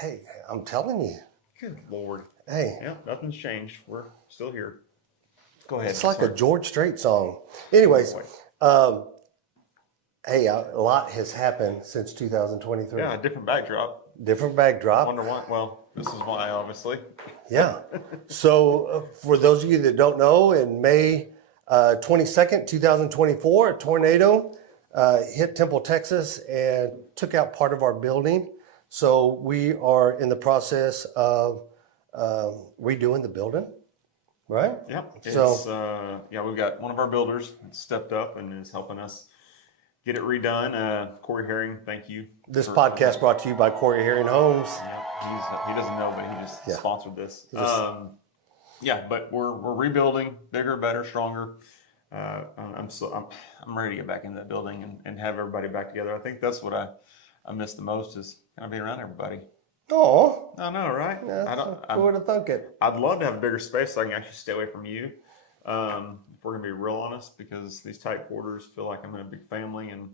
Hey, I'm telling you. Good Lord. Hey. Yeah, nothing's changed. We're still here. Go ahead. It's like a George Strait song. Anyways, hey, a lot has happened since 2023. Yeah, a different backdrop. Different backdrop. Wonder why. Well, this is why, obviously. Yeah. So for those of you that don't know, in May 22nd, 2024, a tornado hit Temple, Texas, and took out part of our building. So we are in the process of redoing the building, right? Yeah. So we've got one of our builders stepped up and is helping us get it redone. Corey Herring, thank you. This podcast brought to you by Corey Herring Homes. Yeah, he doesn't know, but he just sponsored this. But we're rebuilding, bigger, better, stronger. I'm ready to get back into that building and have everybody back together. I think that's what I miss the most is kind of being around everybody. Oh, I know, right? Yeah, who would have thunk it? I'd love to have a bigger space so I can actually stay away from you. If we're gonna be real honest, because these tight quarters feel like I'm in a big family and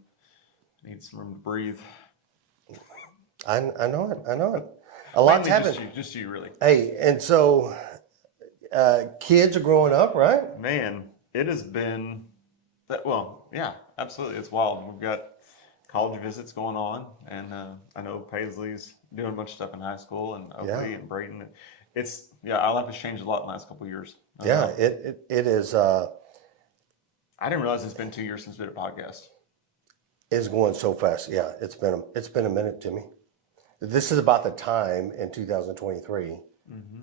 need some room to breathe. I know it. A lot's happened. Just you, really. Hey, and so kids are growing up, right? Man, it has been that. Well, yeah, absolutely. It's wild. We've got college visits going on, and I know Paisley's doing a bunch of stuff in high school, and Oakley and Brayton. Our life has changed a lot in the last couple of years. It is. I didn't realize it's been 2 years since we did a podcast. It's going so fast. Yeah, it's been a minute, Jimmy. This is about the time in 2023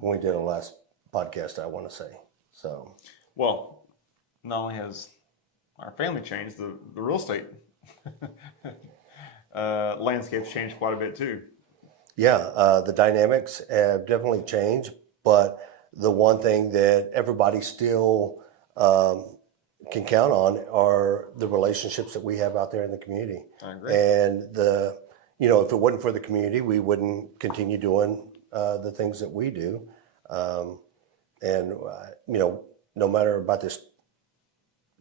when we did our last podcast, I want to say. So, well, not only has our family changed, the real estate landscape's changed quite a bit too. Yeah, the dynamics have definitely changed, but the one thing that everybody still can count on are the relationships that we have out there in the community. I agree. And if it wasn't for the community, we wouldn't continue doing the things that we do. No matter about this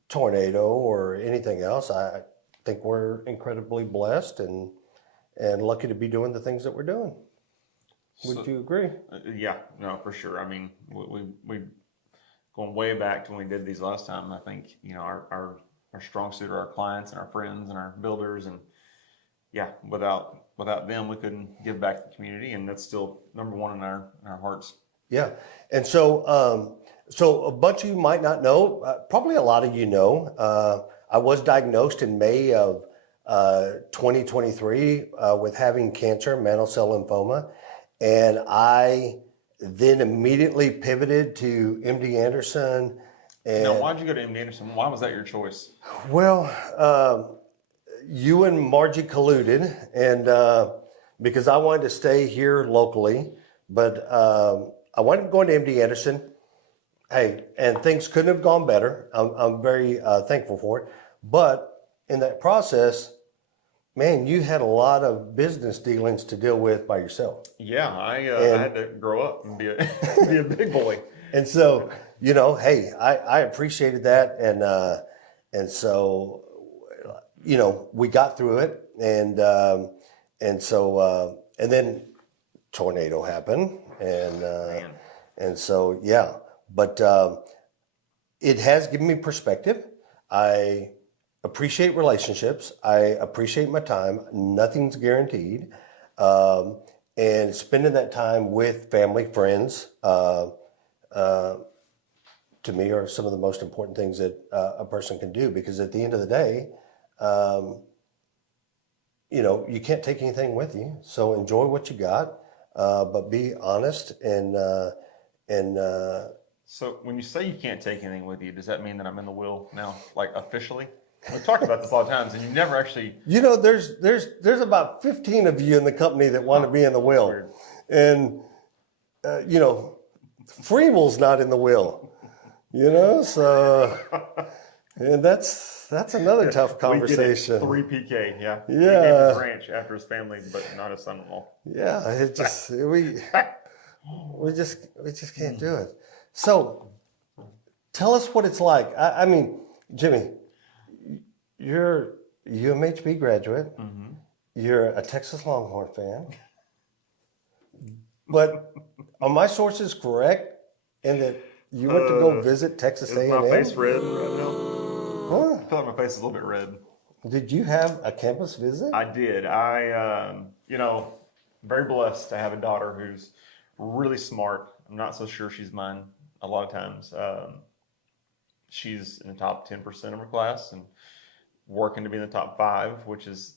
tornado or anything else, I think we're incredibly blessed and lucky to be doing the things that we're doing. Would you agree? Yeah, no, for sure. I mean, we going way back to when we did these last time. I think our strong suit are our clients and our friends and our builders, and without them, we couldn't give back to the community, and that's still number one in our hearts. Yeah, and so a bunch of you might not know, probably a lot of you know. I was diagnosed in May of 2023 with having cancer, mantle cell lymphoma, and I then immediately pivoted to MD Anderson. And now, why'd you go to MD Anderson? Why was that your choice? Well, you and Margie colluded, and because I wanted to stay here locally, but I wanted going to MD Anderson. Hey, and things couldn't have gone better. I'm very thankful for it. But in that process, man, you had a lot of business dealings to deal with by yourself. Yeah, I had to grow up and be a big boy. And so, hey, I appreciated that, and so, we got through it, and then tornado happened, and so yeah, but it has given me perspective. I appreciate relationships. I appreciate my time. Nothing's guaranteed. And spending that time with family, friends, to me are some of the most important things that a person can do, because at the end of the day, you can't take anything with you. So enjoy what you got, but be honest and So when you say you can't take anything with you, does that mean that I'm in the will now, like officially? We've talked about this a lot of times, and you never actually. There's about 15 of you in the company that want to be in the will, and free will's not in the will, so, and that's another tough conversation. 3 PK, yeah. He Yeah. named his ranch after his family, but not his son-in-law. Yeah, it just we just can't do it. So, tell us what it's like. I mean, Jimmy, you're a UMHB graduate. Mm-hmm. You're a Texas Longhorn fan. But are my sources correct in that you went to go visit Texas A&M? Is my face red right now? Huh? I feel like my face is a little bit red. Did you have a campus visit? I did. Very blessed to have a daughter who's really smart. I'm not so sure she's mine a lot of times. She's in the top 10% of her class and working to be in the top 5, which is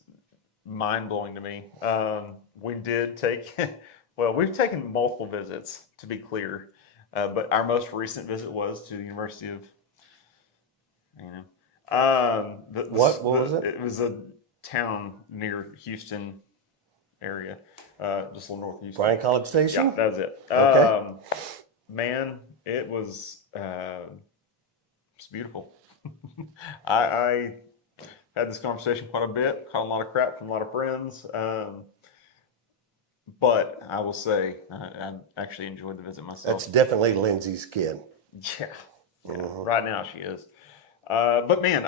mind-blowing to me. We did take, we've taken multiple visits, to be clear, but our most recent visit was to the University of, what was it? It was a town near Houston area, just a little north of Houston. Bryan College Station? Yeah, that's it. Okay. Man, it was it's beautiful. I had this conversation quite a bit, caught a lot of crap from a lot of friends, but I will say I actually enjoyed the visit myself. That's definitely Lindsay's kid. Yeah. Right now she is. But man,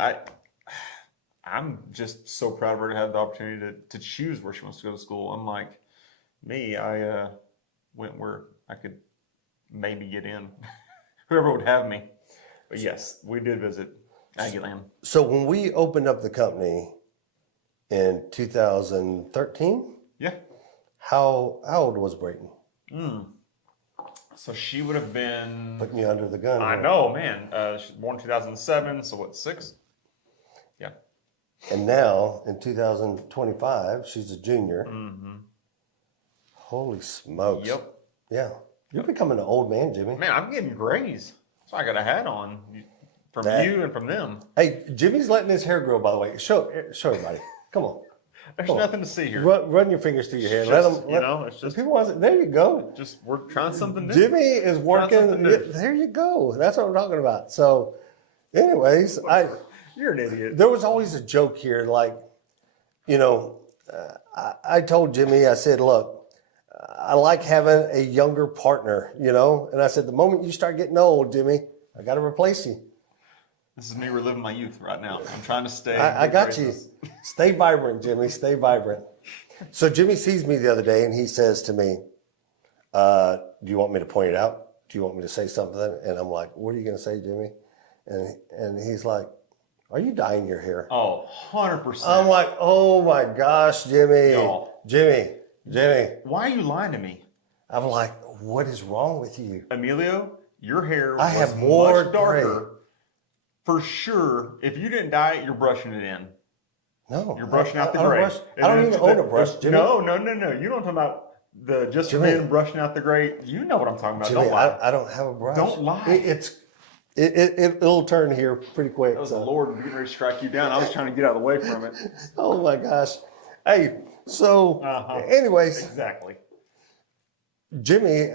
I'm just so proud of her to have the opportunity to choose where she wants to go to school. Unlike me, I went where I could maybe get in, whoever would have me. But yes, we did visit Aggieland. So when we opened up the company in 2013, Yeah. how old was Brayton? So she would have been. Putting you under the gun. I right? know, man. She's born 2007, so what, 6? Yeah. And now in 2025, she's a junior. Mm-hmm. Holy smokes. Yep. Yeah. You're becoming an old man, Jimmy. Man, I'm getting grays. So I got a hat on from you and from them. Hey, Jimmy's letting his hair grow, by the way. Show everybody. Come on. There's Come on. nothing to see here. Run your fingers through your hair. It's Let just, them. it's just, People want it. There you go. just we're trying something new. Jimmy is working. something new. There you go. That's what I'm talking about. So, anyways, You're an idiot. there was always a joke here. Like, I told Jimmy, I said, look, I like having a younger partner, and I said, the moment you start getting old, Jimmy, I got to replace you. This is me reliving my youth right now. I'm trying to stay. I got you. Stay vibrant, Jimmy. Stay vibrant. So Jimmy sees me the other day and he says to me, do you want me to point it out? Do you want me to say something? And I'm like, what are you going to say, Jimmy? And he's like, are you dyeing your hair? Oh, 100%. I'm like, oh my gosh, Jimmy. Y'all. Jimmy. Why are you lying to me? I'm like, what is wrong with you? Emilio, your hair I was have more much darker. gray. For sure, if you didn't dye it, you're brushing it in. No. You're brushing out the I don't gray. brush. I don't even own a brush, Jimmy. No. You don't talk about the just Jimmy. men brushing out the gray. You know what I'm talking about. Jimmy, Don't lie. I don't have a brush. Don't lie. It'll turn here pretty quick. That was so. the Lord getting ready to strike you down. I was trying to get out of the way from it. Oh my gosh. Hey, so anyways, Exactly. Jimmy,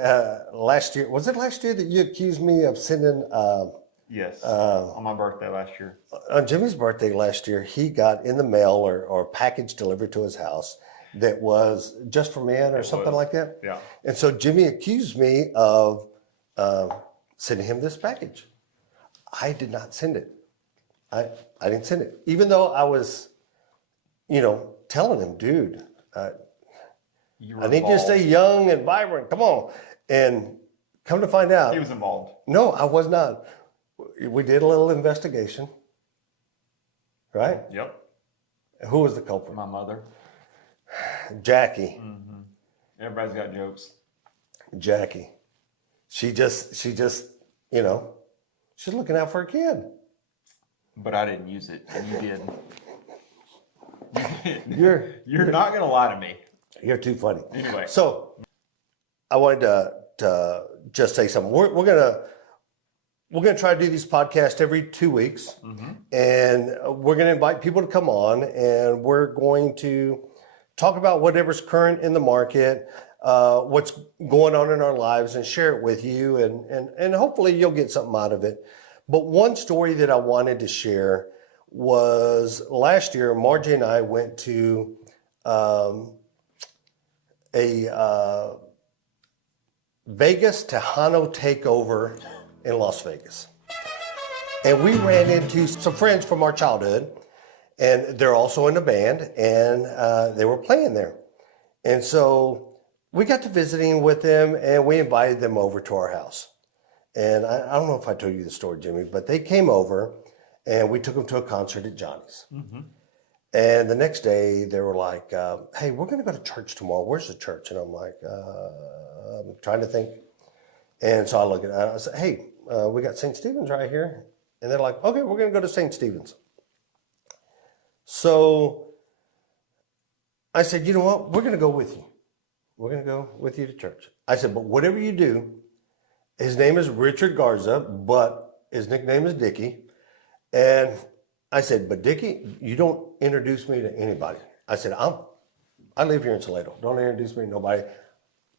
last year, was it last year that you accused me of sending, Yes. On my birthday last year. on Jimmy's birthday last year, he got in the mail or package delivered to his house that was just for men or something like that? Yeah. And so Jimmy accused me of sending him this package. I did not send it. I didn't send it. Even though I was, telling him, dude, I need you to stay young and vibrant. Come on. And come to find out. He was involved. No, I was not. We did a little investigation. Right? Yep. Who was the culprit? My mother. Jackie. Mm-hmm. Everybody's got jokes. Jackie. She just, she's looking out for a kid. But I didn't use it, and you did. You're not going to lie to me. You're too funny. Anyway. So I wanted to just say something. We're gonna try to do these podcasts every 2 weeks, and we're gonna invite people to come on, and we're going to talk about whatever's current in the market, what's going on in our lives, and share it with you, and hopefully you'll get something out of it. But one story that I wanted to share was last year, Margie and I went to a Vegas Tejano takeover in Las Vegas. And we ran into some friends from our childhood, and they're also in the band, and they were playing there. And so we got to visiting with them, and we invited them over to our house. And I don't know if I told you the story, Jimmy, but they came over, and we took them to a concert at Johnny's. Mm-hmm. And the next day, they were like, hey, we're going to go to church tomorrow. Where's the church? And I'm like, I'm trying to think. And so I look at it, I said, hey, we got St. Stephen's right here. And they're like, okay, we're going to go to St. Stephen's. So I said, you know what? We're going to go with you. We're going to go with you to church. I said, but whatever you do, his name is Richard Garza, but his nickname is Dickie. And I said, but Dickie, you don't introduce me to anybody. I said, I live here in Salado. Don't introduce me to nobody.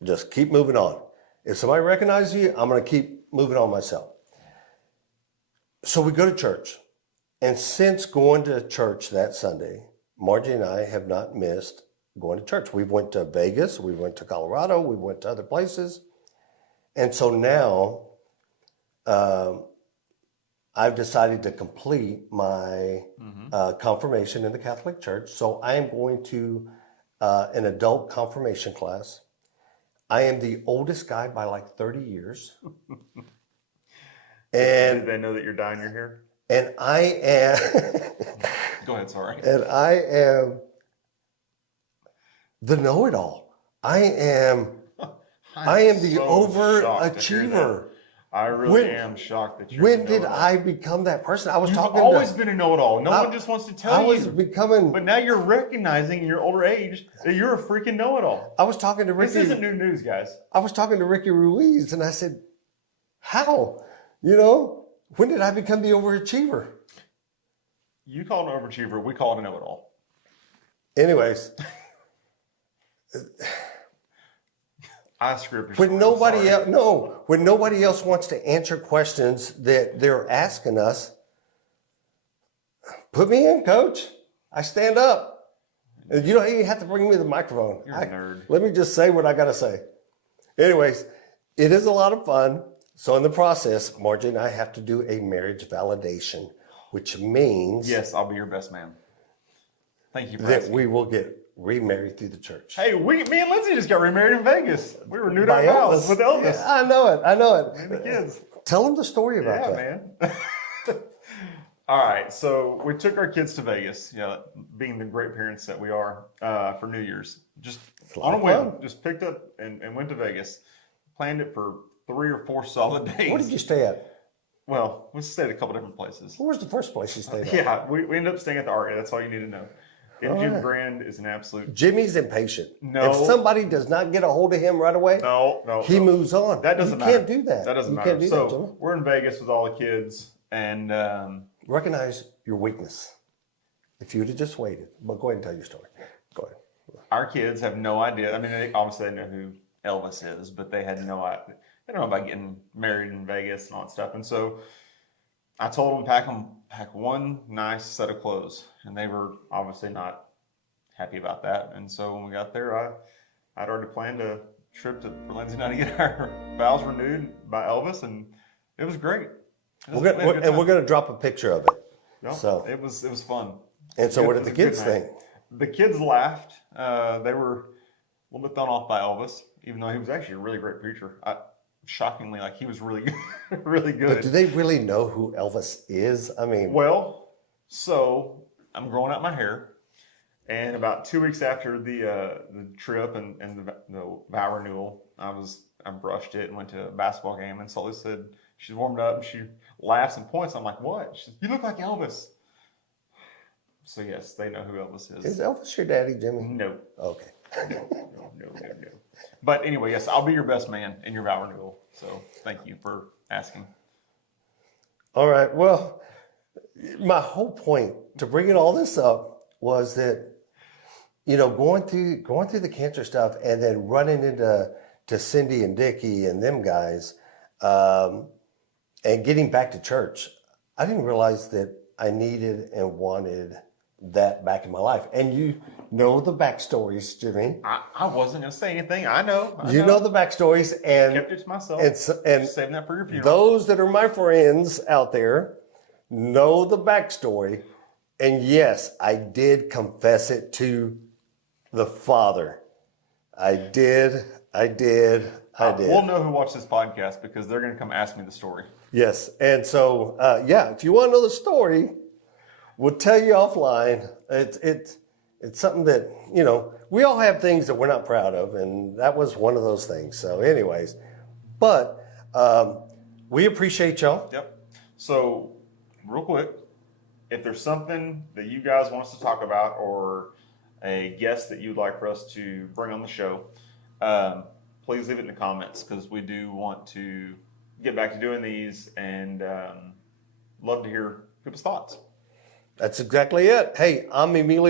Just keep moving on. If somebody recognizes you, I'm going to keep moving on myself. So we go to church. And since going to church that Sunday, Margie and I have not missed going to church. We went to Vegas. We went to Colorado. We went to other places. And so now I've decided to complete my confirmation in the Catholic Church. So I am going to an adult confirmation class. I am the oldest guy by like 30 years. And did they know that you're dyeing your hair? And I am... Go ahead, sorry. And I am the know-it-all. I am the overachiever. I really am shocked that you're When did I become that person? I was You've talking always been a know-it-all. No one just wants to tell you. I was becoming... But now you're recognizing in your older age that you're a freaking know-it-all. I was talking to Ricky... This isn't new news, guys. I was talking to Ricky Ruiz, and I said, how? You know, when did I become the overachiever? You call it an overachiever. We call it a know-it-all. Anyways... I scripted. When nobody else wants to answer questions that they're asking us, put me in, coach. I stand up. You don't even have to bring me the microphone. You're a nerd. Let me just say what I got to say. Anyways, it is a lot of fun. So in the process, Margie and I have to do a marriage validation, which means... Yes, I'll be your best man. Thank you for that asking. we will get remarried through the church. Hey, me and Lindsay just got remarried in Vegas. We were new to our house with Elvis. Yeah, I know it. And the kids. Tell them the story about that. Man. All right, so we took our kids to Vegas, being the great parents that we are, for New Year's. Just on a whim, just picked up and went to Vegas. Planned it for 3 or 4 solid days. Where did you stay at? Well, we stayed at a couple different places. Where was the first place you stayed at? Yeah, we ended up staying at the Aria. That's all you need to know. MGM Grand is an absolute... Jimmy's impatient. No. If somebody does not get a hold of him right away, he moves on. That doesn't matter. You can't do that. That doesn't you matter. Can't do so that, Jimmy. We're in Vegas with all the kids, and... recognize your weakness. If you would have just waited. But go ahead and tell your story. Go ahead. Our kids have no idea. I mean, obviously they know who Elvis is, but they had no idea. They don't know about getting married in Vegas and all that stuff. And so I told them pack one nice set of clothes, and they were obviously not happy about that. And so when we got there, I'd already planned a trip for Lindsay and I to get our vows renewed by Elvis, and it was great. We're going to drop a picture of it. No, so it was fun. And so what did the kids think? The kids laughed. They were a little bit thrown off by Elvis, even though he was actually a really great preacher. Shockingly, he was really good, really good. But do they really know who Elvis is? I mean, well, so I'm growing out my hair, and about 2 weeks after the trip and the vow renewal, I brushed it and went to a basketball game, and Sully said she's warmed up, and she laughs and points. I'm like, what? She said, you look like Elvis. So yes, they know who Elvis is. Is Elvis your daddy, Jimmy? No. Okay. No. But anyway, yes, I'll be your best man in your vow renewal. So thank you for asking. All right. Well, my whole point to bringing all this up was that, going through the cancer stuff and then running into Cindy and Dickie and them guys, and getting back to church, I didn't realize that I needed and wanted that back in my life. And you know the backstories, Jimmy. I wasn't going to say anything. I know. You know the backstories. And kept it to myself. And saving that for your funeral. Those that are my friends out there know the backstory. And yes, I did confess it to the Father. I did. I did. We'll know who watched this podcast because they're going to come ask me the story. Yes. And so, if you want to know the story, we'll tell you offline. It's something that, we all have things that we're not proud of. And that was one of those things. So anyways, but we appreciate y'all. Yep. So real quick, if there's something that you guys want us to talk about or a guest that you'd like for us to bring on the show, please leave it in the comments because we do want to get back to doing these and love to hear people's thoughts. That's exactly it. Hey, I'm Emilio.